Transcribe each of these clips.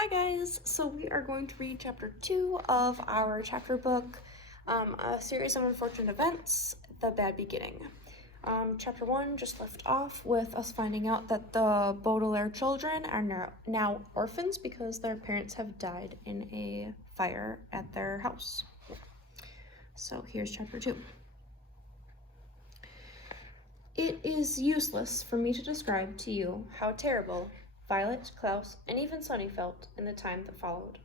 Hi guys, so we are going to read chapter 2 of our chapter book, A Series of Unfortunate Events, The Bad Beginning. Chapter 1 just left off with us finding out that the Baudelaire children are now orphans because their parents have died in a fire at their house. So here's chapter 2. It is useless for me to describe to you how terrible Violet, Klaus, and even Sunny felt in the time that followed.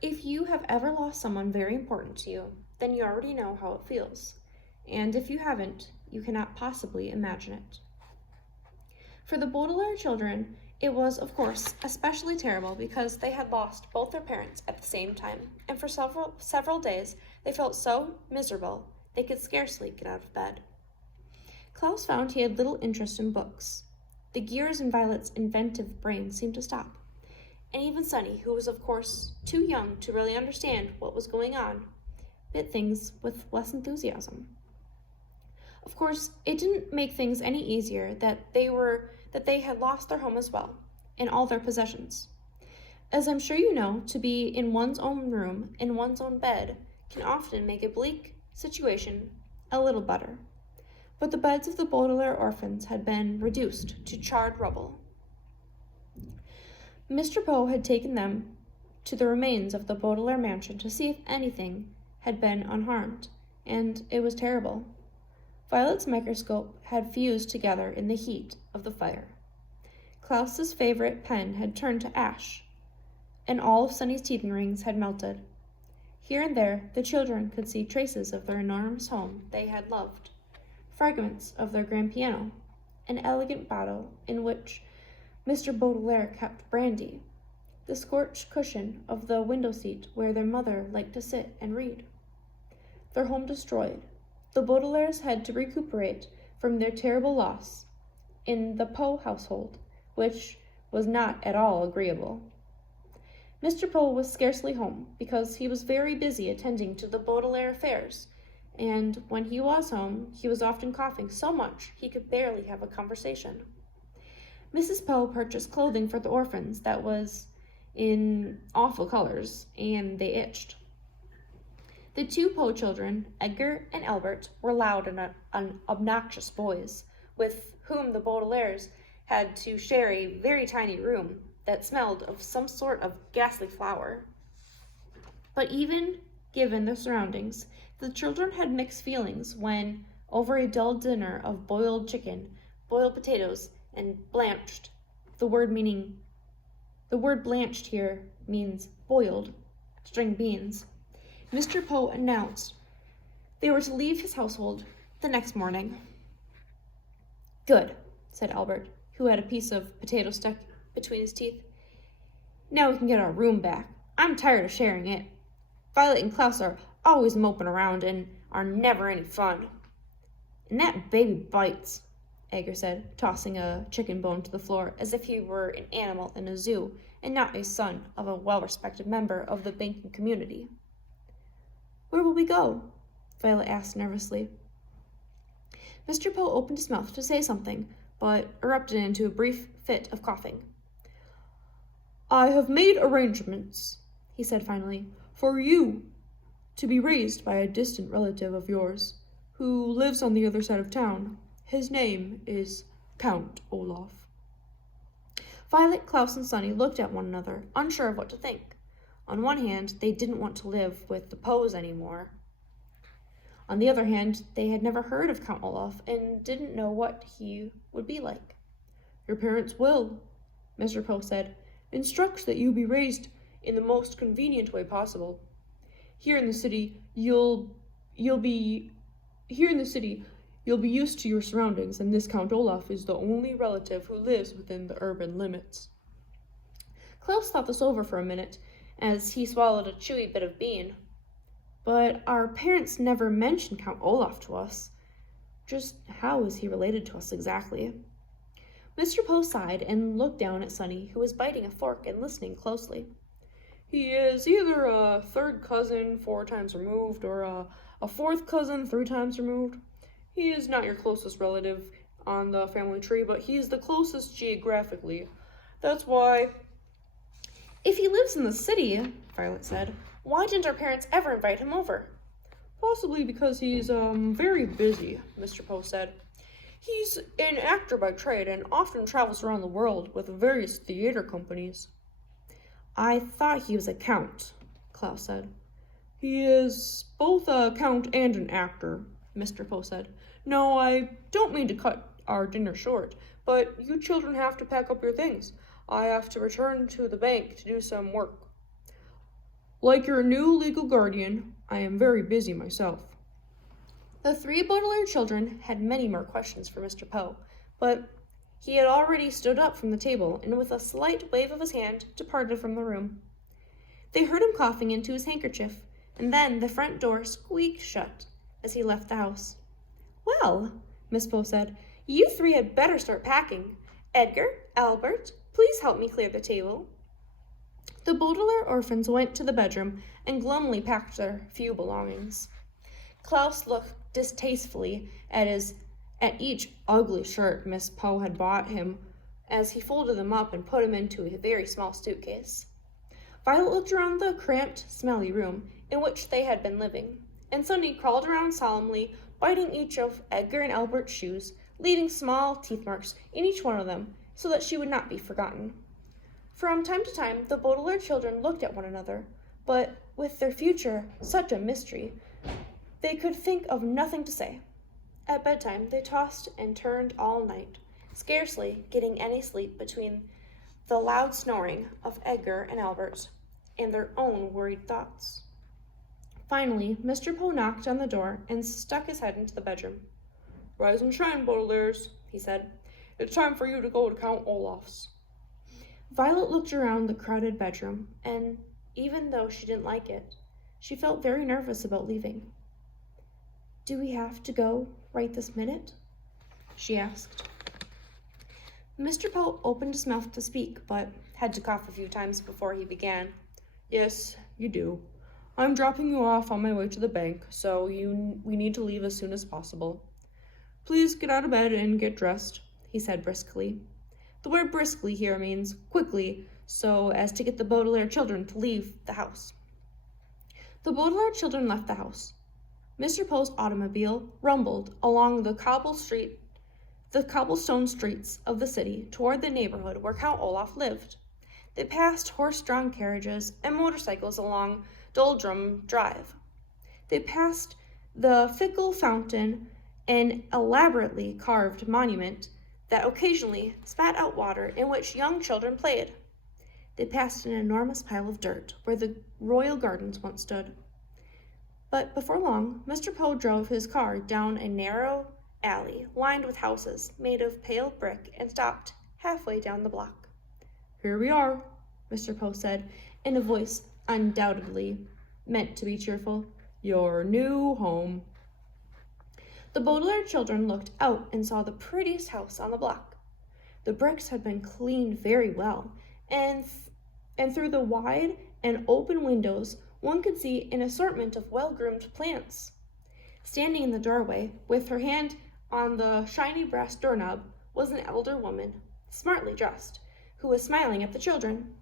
If you have ever lost someone very important to you, then you already know how it feels, and if you haven't, you cannot possibly imagine it. For the Baudelaire children, it was, of course, especially terrible because they had lost both their parents at the same time, and for several days they felt so miserable they could scarcely get out of bed. Klaus found he had little interest in books. The gears in Violet's inventive brain seemed to stop, and even Sunny, who was of course too young to really understand what was going on, bit things with less enthusiasm. Of course, it didn't make things any easier that they had lost their home as well, and all their possessions. As I'm sure you know, to be in one's own room, in one's own bed, can often make a bleak situation a little better. But the beds of the Baudelaire orphans had been reduced to charred rubble. Mr. Poe had taken them to the remains of the Baudelaire mansion to see if anything had been unharmed, and it was terrible. Violet's microscope had fused together in the heat of the fire. Klaus's favorite pen had turned to ash, and all of Sunny's teething rings had melted. Here and there, the children could see traces of their enormous home they had loved. Fragments of their grand piano, an elegant bottle in which Mr. Baudelaire kept brandy, the scorched cushion of the window seat where their mother liked to sit and read. Their home destroyed, the Baudelaires had to recuperate from their terrible loss in the Poe household, which was not at all agreeable. Mr. Poe was scarcely home because he was very busy attending to the Baudelaire affairs, and when he was home, he was often coughing so much he could barely have a conversation. Mrs. Poe purchased clothing for the orphans that was in awful colors, and they itched. The two Poe children, Edgar and Albert, were loud and obnoxious boys, with whom the Baudelaires had to share a very tiny room that smelled of some sort of ghastly flower. But even given their surroundings, the children had mixed feelings when, over a dull dinner of boiled chicken, boiled potatoes, and blanched, the word blanched here means boiled, string beans, Mr. Poe announced they were to leave his household the next morning. Good, said Albert, who had a piece of potato stuck between his teeth. Now we can get our room back. I'm tired of sharing it. Violet and Klaus are always moping around and are never any fun. And that baby bites, Edgar said, tossing a chicken bone to the floor as if he were an animal in a zoo and not a son of a well-respected member of the banking community. Where will we go? Violet asked nervously. Mr. Poe opened his mouth to say something, but erupted into a brief fit of coughing. I have made arrangements, he said finally, for you to be raised by a distant relative of yours, who lives on the other side of town. His name is Count Olaf. Violet, Klaus, and Sunny looked at one another, unsure of what to think. On one hand, they didn't want to live with the Poes anymore. On the other hand, they had never heard of Count Olaf and didn't know what he would be like. Your parents will, Mr. Poe said, instruct that you be raised in the most convenient way possible. Here in the city, you'll be used to your surroundings, and this Count Olaf is the only relative who lives within the urban limits. Klaus thought this over for a minute as he swallowed a chewy bit of bean. But our parents never mentioned Count Olaf to us. Just how is he related to us exactly? Mr. Poe sighed and looked down at Sunny, who was biting a fork and listening closely. He is either a third cousin 4 times removed or a fourth cousin 3 times removed. He is not your closest relative on the family tree, but he is the closest geographically. That's why If he lives in the city, Violet said, why didn't our parents ever invite him over? Possibly because he's, very busy, Mr. Poe said. He's an actor by trade and often travels around the world with various theater companies. I thought he was a count, Klaus said. He is both a count and an actor, Mr. Poe said. No, I don't mean to cut our dinner short, but you children have to pack up your things. I have to return to the bank to do some work. Like your new legal guardian, I am very busy myself. The three Baudelaire children had many more questions for Mr. Poe, but he had already stood up from the table and with a slight wave of his hand departed from the room. They heard him coughing into his handkerchief, and then the front door squeaked shut as he left the house. Well, Miss Poe said, you three had better start packing. Edgar, Albert, please help me clear the table. The Baudelaire orphans went to the bedroom and glumly packed their few belongings. Klaus looked distastefully at each ugly shirt Miss Poe had bought him as he folded them up and put them into a very small suitcase. Violet looked around the cramped, smelly room in which they had been living, and Sunny crawled around solemnly, biting each of Edgar and Albert's shoes, leaving small teeth marks in each one of them so that she would not be forgotten. From time to time, the Baudelaire children looked at one another, but with their future such a mystery, they could think of nothing to say. At bedtime, they tossed and turned all night, scarcely getting any sleep between the loud snoring of Edgar and Albert and their own worried thoughts. Finally, Mr. Poe knocked on the door and stuck his head into the bedroom. Rise and shine, Baudelaires, he said. It's time for you to go to Count Olaf's. Violet looked around the crowded bedroom, and even though she didn't like it, she felt very nervous about leaving. Do we have to go right this minute? She asked. Mr. Poe opened his mouth to speak, but had to cough a few times before he began. Yes, you do. I'm dropping you off on my way to the bank, so we need to leave as soon as possible. Please get out of bed and get dressed, he said briskly. The word briskly here means quickly, so as to get the Baudelaire children to leave the house. The Baudelaire children left the house. Mr. Poe's automobile rumbled along the cobblestone streets of the city toward the neighborhood where Count Olaf lived. They passed horse-drawn carriages and motorcycles along Doldrum Drive. They passed the fickle fountain, an elaborately carved monument that occasionally spat out water in which young children played. They passed an enormous pile of dirt where the royal gardens once stood. But before long, Mr. Poe drove his car down a narrow alley lined with houses made of pale brick and stopped halfway down the block. Here we are, Mr. Poe said, in a voice undoubtedly meant to be cheerful. Your new home. The Baudelaire children looked out and saw the prettiest house on the block. The bricks had been cleaned very well, and through the wide and open windows one could see an assortment of well-groomed plants. Standing in the doorway, with her hand on the shiny brass doorknob, was an elder woman, smartly dressed, who was smiling at the children.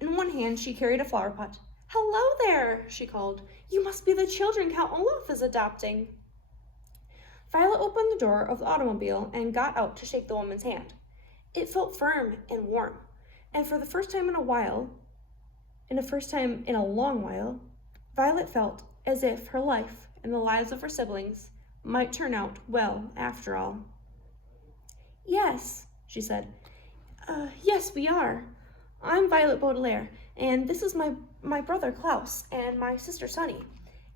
In one hand she carried a flower pot. "Hello there," she called. "You must be the children Count Olaf is adopting." Violet opened the door of the automobile and got out to shake the woman's hand. It felt firm and warm, and for the first time in a long while, Violet felt as if her life and the lives of her siblings might turn out well after all. "Yes," she said. Yes, we are. I'm Violet Baudelaire, and this is my brother Klaus and my sister Sunny,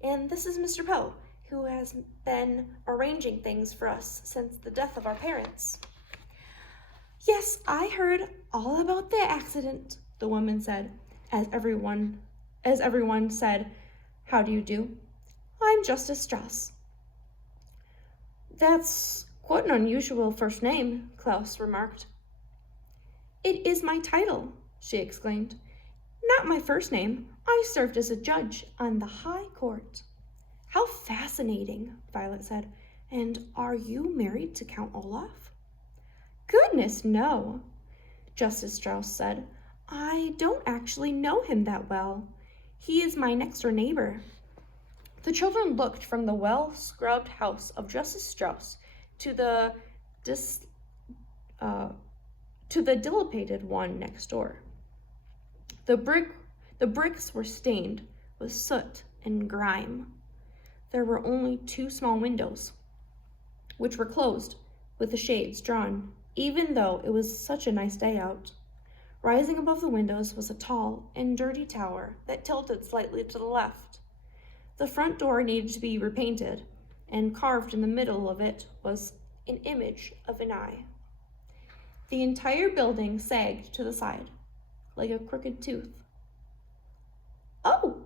and this is Mr. Poe, who has been arranging things for us since the death of our parents." "Yes, I heard all about the accident," the woman said, as everyone said, "How do you do?" "I'm Justice Strauss." "That's quite an unusual first name," Klaus remarked. "It is my title," she exclaimed. "Not my first name. I served as a judge on the High Court." "How fascinating," Violet said. "And are you married to Count Olaf?" "Goodness, no," Justice Strauss said. I don't actually know him that well. He is my next-door neighbor. The children looked from the well-scrubbed house of Justice Strauss to the dilapidated one next door. The bricks were stained with soot and grime. There were only 2 small windows, which were closed with the shades drawn, even though it was such a nice day out. Rising above the windows was a tall and dirty tower that tilted slightly to the left. The front door needed to be repainted, and carved in the middle of it was an image of an eye. The entire building sagged to the side, like a crooked tooth. "Oh,"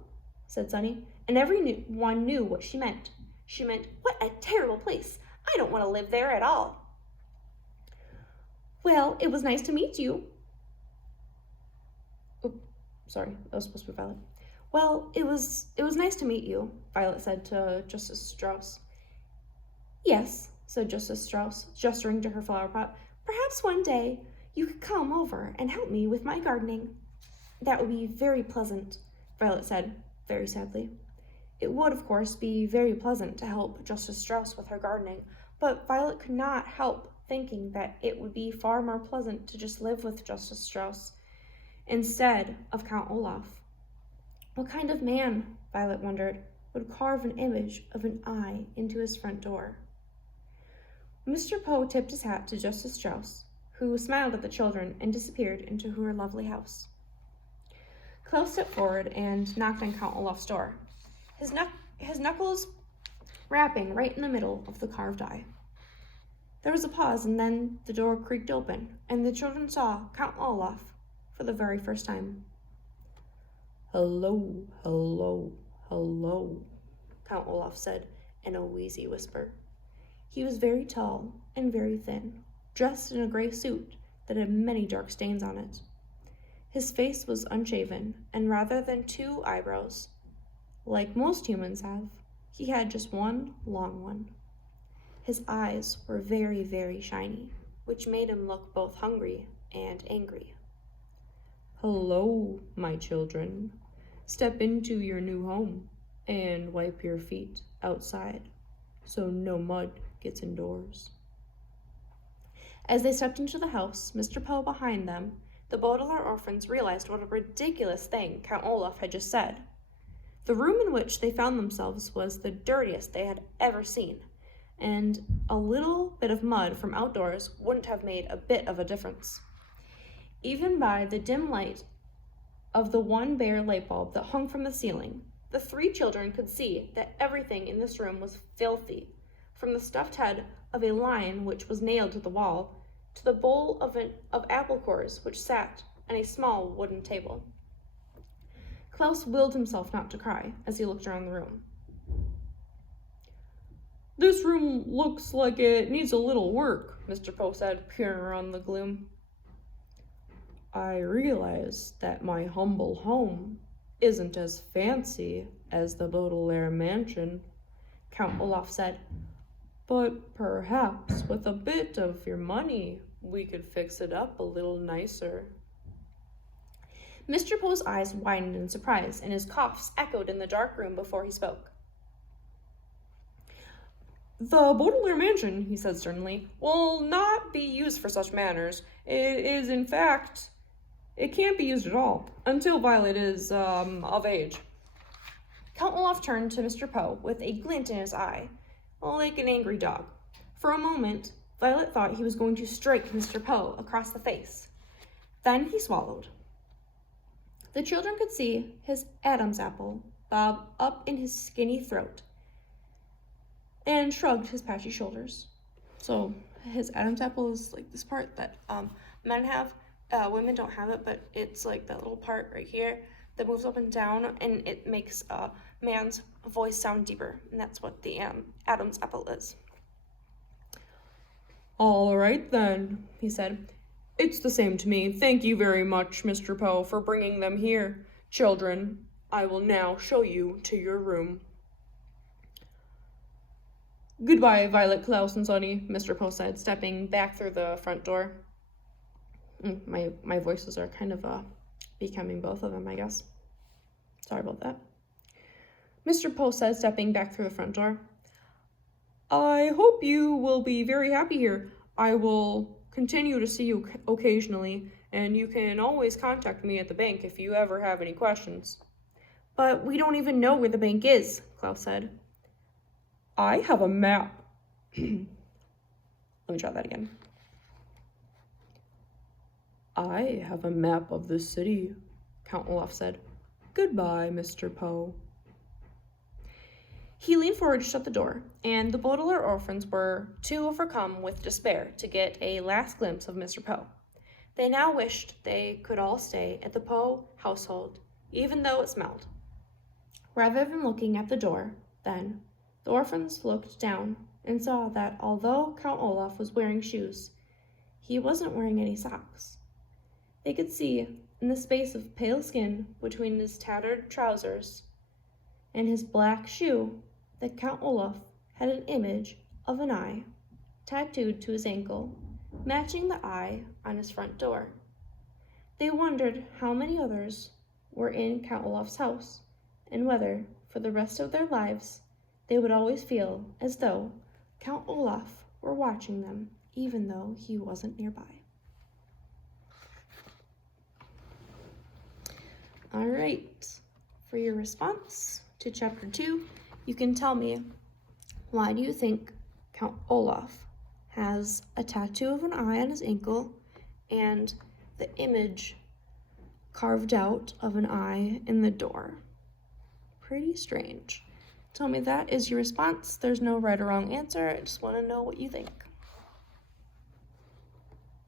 said Sunny, and everyone knew what she meant. She meant, "What a terrible place! I don't want to live there at all." "Well, it was nice to meet you." Sorry, that was supposed to be Violet. "Well, it was nice to meet you," Violet said to Justice Strauss. "Yes," said Justice Strauss, gesturing to her flower pot. "Perhaps one day you could come over and help me with my gardening." "That would be very pleasant," Violet said, very sadly. It would, of course, be very pleasant to help Justice Strauss with her gardening, but Violet could not help thinking that it would be far more pleasant to just live with Justice Strauss instead of Count Olaf. What kind of man, Violet wondered, would carve an image of an eye into his front door? Mr. Poe tipped his hat to Justice Strauss, who smiled at the children and disappeared into her lovely house. Klaus stepped forward and knocked on Count Olaf's door, his knuckles rapping right in the middle of the carved eye. There was a pause, and then the door creaked open, and the children saw Count Olaf for the very first time. "Hello, hello, hello," Count Olaf said in a wheezy whisper. He was very tall and very thin, dressed in a gray suit that had many dark stains on it. His face was unshaven, and rather than 2 eyebrows, like most humans have, he had just one long one. His eyes were very, very shiny, which made him look both hungry and angry. "Hello, my children. Step into your new home and wipe your feet outside so no mud gets indoors." As they stepped into the house, Mr. Poe behind them, the Baudelaire orphans realized what a ridiculous thing Count Olaf had just said. The room in which they found themselves was the dirtiest they had ever seen, and a little bit of mud from outdoors wouldn't have made a bit of a difference. Even by the dim light of the one bare light bulb that hung from the ceiling, the 3 children could see that everything in this room was filthy, from the stuffed head of a lion which was nailed to the wall, to the bowl of apple cores which sat on a small wooden table. Klaus willed himself not to cry as he looked around the room. "This room looks like it needs a little work," Mr. Poe said, peering around the gloom. "I realize that my humble home isn't as fancy as the Baudelaire mansion," Count Olaf said, "but perhaps with a bit of your money we could fix it up a little nicer." Mr. Poe's eyes widened in surprise, and his coughs echoed in the dark room before he spoke. "The Baudelaire mansion," he said sternly, "will not be used for such matters. It can't be used at all until Violet is of age." Count Olaf turned to Mr. Poe with a glint in his eye, like an angry dog. For a moment, Violet thought he was going to strike Mr. Poe across the face. Then he swallowed. The children could see his Adam's apple bob up in his skinny throat and shrugged his patchy shoulders. So his Adam's apple is like this part that men have. Women don't have it, but it's like that little part right here that moves up and down, and it makes a man's voice sound deeper, and that's what the Adam's apple is. "All right, then," he said. "It's the same to me. Thank you very much, Mr. Poe, for bringing them here. Children, I will now show you to your room." "Goodbye, Violet, Klaus, and Sunny," Mr. Poe said, stepping back through the front door. My voices are kind of becoming both of them, I guess. Sorry about that. Mr. Poe said, stepping back through the front door. I hope you will be very happy here. I will continue to see you occasionally, and you can always contact me at the bank if you ever have any questions. But we don't even know where the bank is, Klaus said. I have a map. Let me try that again. I have a map of the city, Count Olaf said. Goodbye, Mr. Poe. He leaned forward to shut the door, and the Baudelaire orphans were too overcome with despair to get a last glimpse of Mr. Poe. They now wished they could all stay at the Poe household, even though it smelled. Rather than looking at the door, then, the orphans looked down and saw that although Count Olaf was wearing shoes, he wasn't wearing any socks. They could see, in the space of pale skin between his tattered trousers and his black shoe, that Count Olaf had an image of an eye tattooed to his ankle, matching the eye on his front door. They wondered how many others were in Count Olaf's house, and whether, for the rest of their lives, they would always feel as though Count Olaf were watching them, even though he wasn't nearby. All right, for your response to Chapter 2, you can tell me, why do you think Count Olaf has a tattoo of an eye on his ankle and the image carved out of an eye in the door? Pretty strange. Tell me that is your response. There's no right or wrong answer. I just want to know what you think.